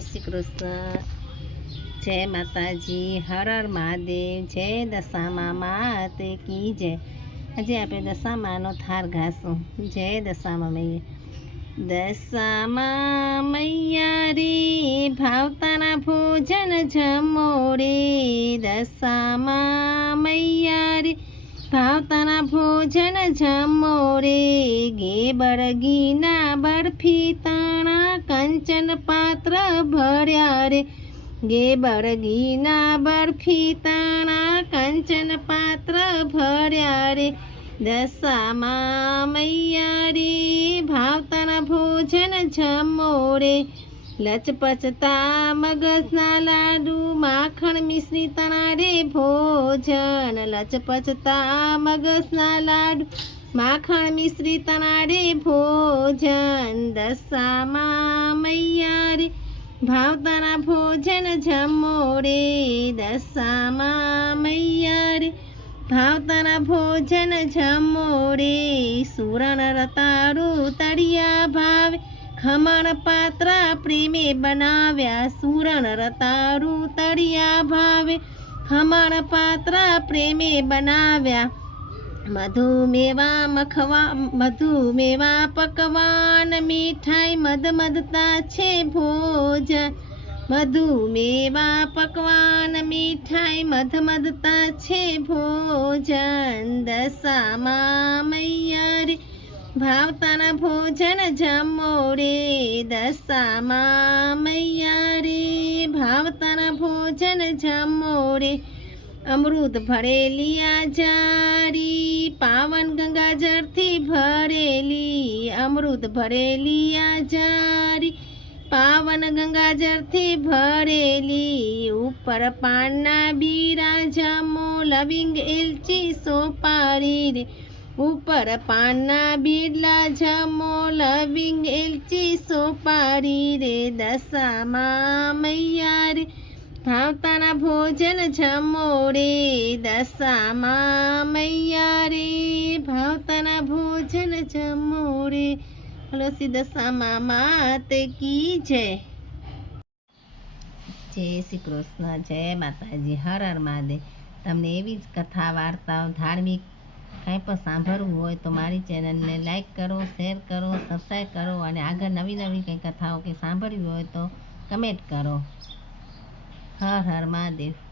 કૃષ્ણ. જય માતાજી, હર હર મહાદેવ, જય દશામા માતે કી જય. આજે આપણે દશામાનો થાર ઘાશું જય દશામા મૈયા. દશામા મૈયા ભાવતાના ભોજન જમો રે દશામા મૈયા ભાવતાના ભોજન જમો રે ગે બરગીના બરફી તાણા કંચન પાત્ર ભર્યા રે. ગે બરગીના બરફી તાણા કંચન પાત્ર ભર્યા રે. દશામાં મૈયા રે ભાવતાના ભોજન જમો રે. લચપચતા મગજના લાડુ, માખણ મિશ્રી તણા રે ભોજન. લચપચતા મગજના લાડુ, માખણ મિશ્રી તણા રે ભોજન. દશામાં મૈયા રે ભાવતાના ભોજન જમો રે દશામાં મૈયા રે ભાવતાના ભોજન જમો રે સુરણ રતારું તળિયા ભાવે. ખમણ પાત્ર પ્રેમે બનાવ્યા, સુરણ રતારું તળિયા ભાવે. ખમણ પાત્ર પ્રેમે બનાવ્યા મધુમેવા મખવા, મધુમેવા પકવાન મીઠાઈ મદ મદતા છે ભોજન મધુમેવા પકવાન મીઠાઈ મધ મદતા છે ભોજન દશામાં મૈયા રે ભાવતાના ભોજન જમો રે દશામાં મૈયા રે ભાવતાના ભોજન જમો રે અમૃત ભરેલી આ જારી પાવન ગંગાજળથી ભરેલી, અમૃત ભરેલી આ જારી પાવન ગંગાજળથી ભરેલી, ઉપર પાનના બીરા જામો લવિંગ એલચી સોપારી રે. ઉપર પાનના બીરલા જમો લવિંગ એલચી સોપારી રે. દશામાં મૈયા રે. ભાવતાના ભોજન જમોડી દશામાં મૈયા રે ભાવતાના ભોજન જમોડી. હલોસી દશામાં માત કી જય. જય શ્રી કૃષ્ણ, જય માતાજી, હર હર મહાદેવ. તમને એવી જ કથા, વાર્તાઓ, ધાર્મિક કાંઈ પણ સાંભળવું હોય તો મારી ચેનલને લાઈક કરો, શેર કરો, સબસ્ક્રાઈબ કરો અને આગળ નવી નવી કંઈ કથાઓ કે સાંભળવી હોય તો કમેન્ટ કરો. હર હર મહાદેવ.